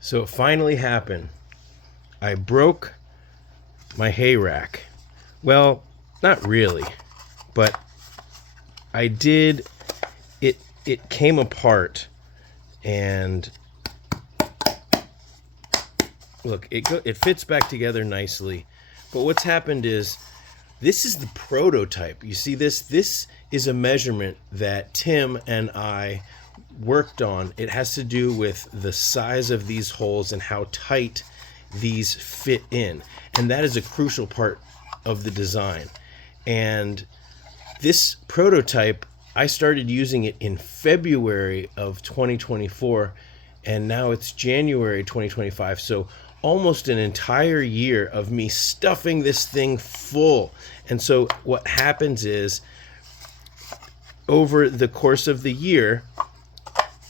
So it finally happened. I broke my hay rack. Well, not really, but I did. It came apart, and look, it fits back together nicely. But what's happened is, this is the prototype. You see this? This is a measurement that Tim and I worked on. It has to do with the size of these holes and how tight these fit in. And that is a crucial part of the design. And this prototype, I started using it in February of 2024, and now it's January 2025. So almost an entire year of me stuffing this thing full. And so what happens is, over the course of the year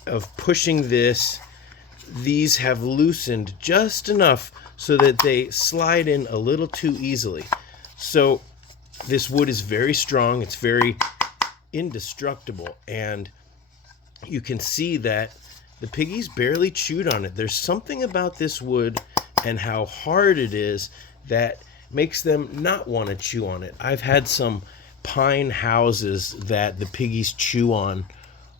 of pushing this, these have loosened just enough so that they slide in a little too easily. So this wood is very strong, it's very indestructible, and you can see that the piggies barely chewed on it. There's something about this wood and how hard it is that makes them not want to chew on it. I've had some pine houses that the piggies chew on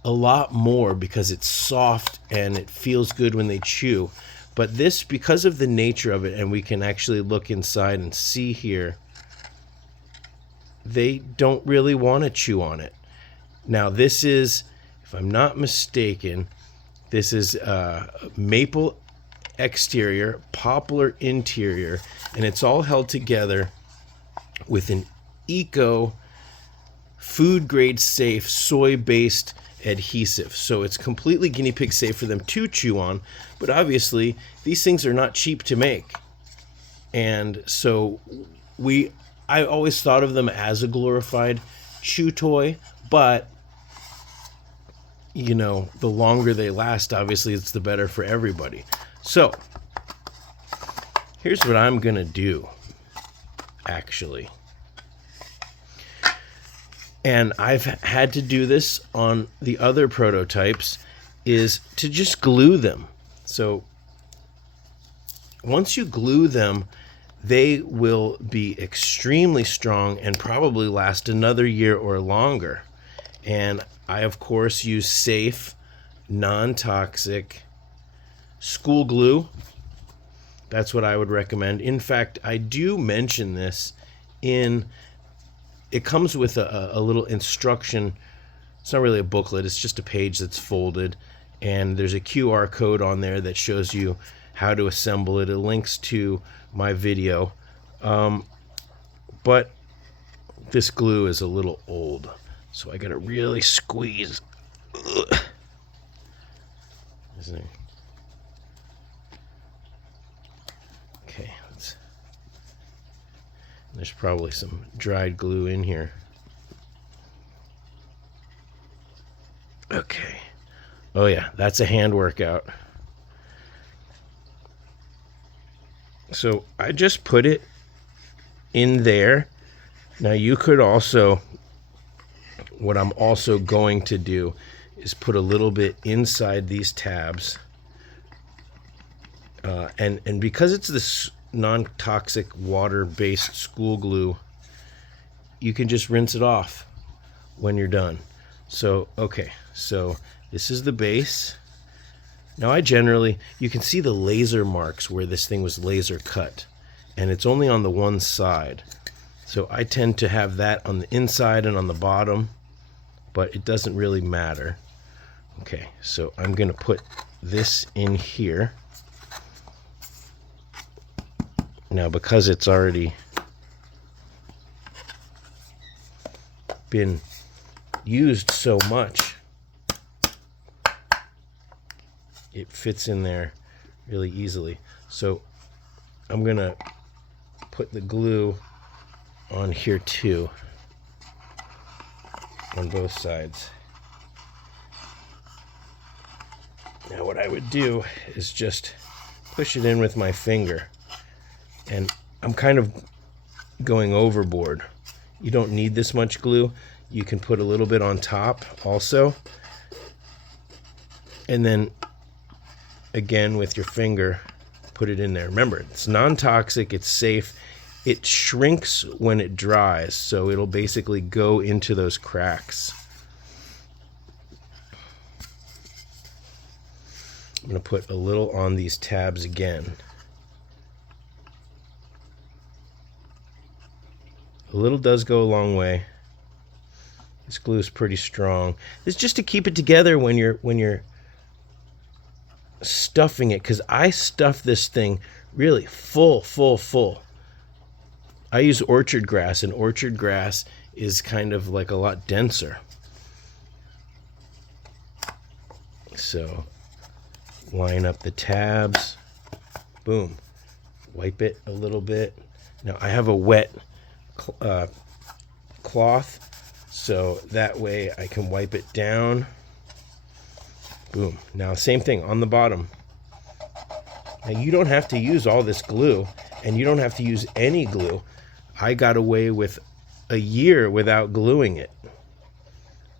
a lot more because it's soft and it feels good when they chew. But this, because of the nature of it, and we can actually look inside and see here, they don't really want to chew on it. Now this is, if I'm not mistaken, this is maple exterior, poplar interior, and it's all held together with an eco food grade safe soy based adhesive. So it's completely guinea pig safe for them to chew on, but obviously these things are not cheap to make. And so I always thought of them as a glorified chew toy, but you know, the longer they last, obviously it's the better for everybody. So here's what I'm gonna do, actually. And I've had to do this on the other prototypes, is to just glue them. So once you glue them, they will be extremely strong and probably last another year or longer. And I, of course, use safe, non-toxic school glue. That's what I would recommend. In fact, I do mention this in, it comes with a little instruction. It's not really a booklet, it's just a page that's folded, and there's a QR code on there that shows you how to assemble it. It links to my video, but this glue is a little old, so I gotta really squeeze. Ugh. Okay, there's probably some dried glue in here. Okay. Oh yeah, that's a hand workout. So I just put it in there. Now you could also, what I'm also going to do is put a little bit inside these tabs. And because it's this non-toxic water-based school glue, you can just rinse it off when you're done. So, okay, so this is the base. Now I generally, you can see the laser marks where this thing was laser cut, and it's only on the one side. So I tend to have that on the inside and on the bottom, but it doesn't really matter. Okay, so I'm gonna put this in here. Now, because it's already been used so much, it fits in there really easily. So I'm gonna put the glue on here too, on both sides. Now what I would do is just push it in with my finger, and I'm kind of going overboard. You don't need this much glue. You can put a little bit on top also, and then again with your finger, put it in there. Remember, it's non-toxic, it's safe. It shrinks when it dries, so it'll basically go into those cracks. I'm going to put a little on these tabs again. A little does go a long way. This glue is pretty strong. It's just to keep it together when you're stuffing it, because I stuff this thing really full. I use orchard grass, and orchard grass is kind of like a lot denser. So line up the tabs, boom, wipe it a little bit. Now I have a wet cloth, so that way I can wipe it down. Boom. Now same thing on the bottom. Now you don't have to use all this glue, and you don't have to use any glue. I got away with a year without gluing it.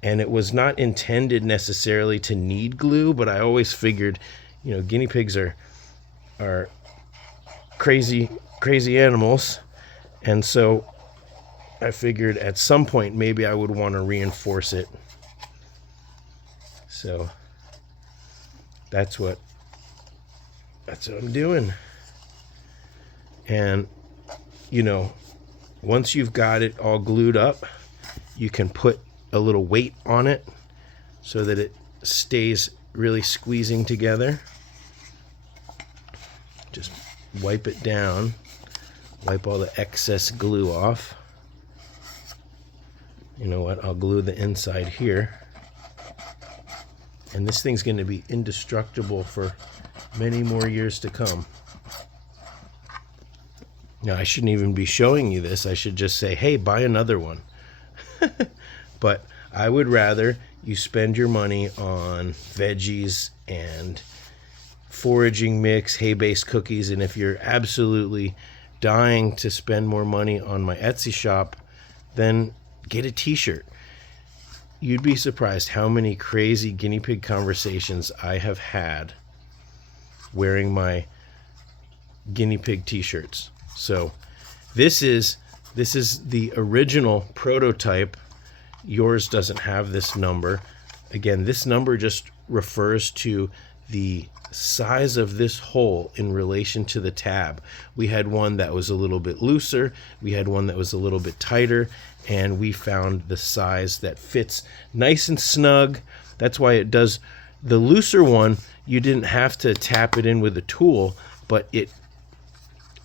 And it was not intended necessarily to need glue, but I always figured, you know, guinea pigs are crazy animals. And so I figured at some point maybe I would want to reinforce it. So that's what I'm doing. And, you know, once you've got it all glued up, you can put a little weight on it so that it stays really squeezing together. Just wipe it down, wipe all the excess glue off. You know what, I'll glue the inside here. And this thing's going to be indestructible for many more years to come. Now, I shouldn't even be showing you this. I should just say, hey, buy another one. But I would rather you spend your money on veggies and foraging mix, hay-based cookies, and if you're absolutely dying to spend more money on my Etsy shop, then get a t-shirt. You'd be surprised how many crazy guinea pig conversations I have had wearing my guinea pig t-shirts. So this is the original prototype. Yours doesn't have this number. Again, this number just refers to the size of this hole in relation to the tab. We had one that was a little bit looser, we had one that was a little bit tighter, and we found the size that fits nice and snug. That's why it does. The looser one, you didn't have to tap it in with a tool, but it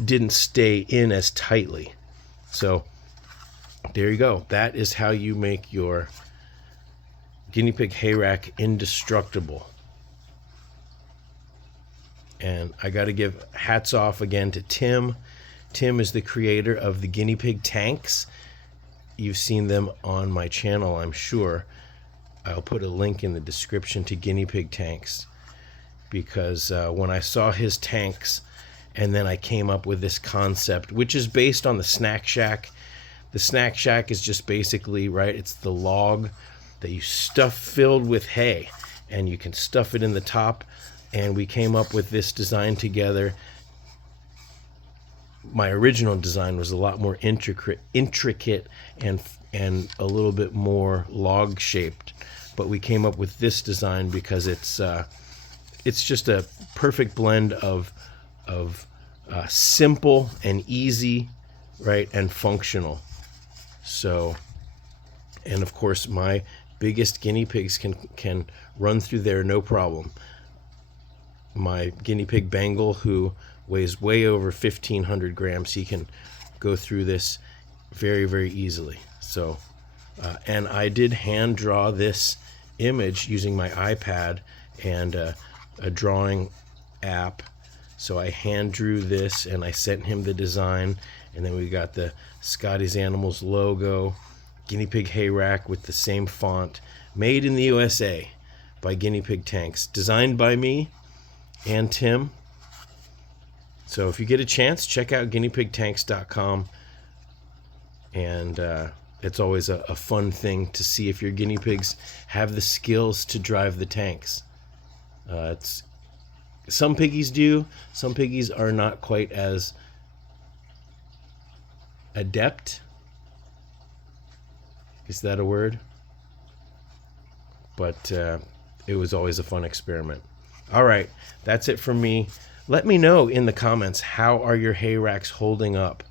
didn't stay in as tightly. So there you go. That is how you make your guinea pig hay rack indestructible. And I got to give hats off again to Tim. Tim is the creator of the guinea pig tanks. You've seen them on my channel, I'm sure. I'll put a link in the description to guinea pig tanks, because when I saw his tanks, and then I came up with this concept, which is based on the snack shack. The snack shack is just basically, right, it's the log that you stuff filled with hay, and you can stuff it in the top. And we came up with this design together. My original design was a lot more intricate and a little bit more log shaped, but we came up with this design because it's just a perfect blend of simple and easy, right, and functional. So, and of course, my biggest guinea pigs can run through there no problem. My guinea pig Bengal, who weighs way over 1,500 grams, he can go through this very, very easily. So, and I did hand draw this image using my iPad and a drawing app. So I hand drew this and I sent him the design, and then we got the Scotty's Animals logo, guinea pig hay rack with the same font, made in the USA by Guinea Pig Tanks, designed by me and Tim. So if you get a chance, check out guineapigtanks.com, and it's always a fun thing to see if your guinea pigs have the skills to drive the tanks. It's Some piggies do. Some piggies are not quite as adept. Is that a word? But it was always a fun experiment. All right, that's it from me. Let me know in the comments, how are your hay racks holding up?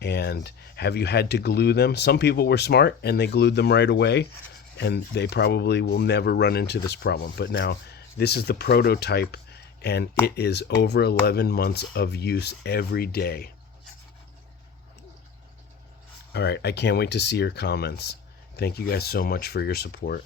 And have you had to glue them? Some people were smart and they glued them right away, and they probably will never run into this problem. But now this is the prototype, and it is over 11 months of use every day. All right, I can't wait to see your comments. Thank you guys so much for your support.